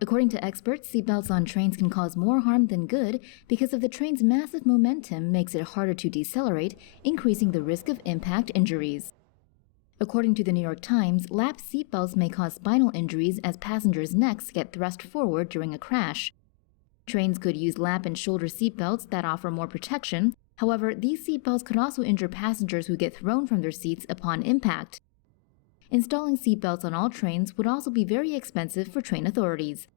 According to experts, seatbelts on trains can cause more harm than good because of the train's massive momentum makes it harder to decelerate, increasing the risk of impact injuries. According to the New York Times, lapsed seatbelts may cause spinal injuries as passengers' necks get thrust forward during a crash. Trains could use lap and shoulder seatbelts that offer more protection. However, these seatbelts could also injure passengers who get thrown from their seats upon impact. Installing seatbelts on all trains would also be very expensive for train authorities.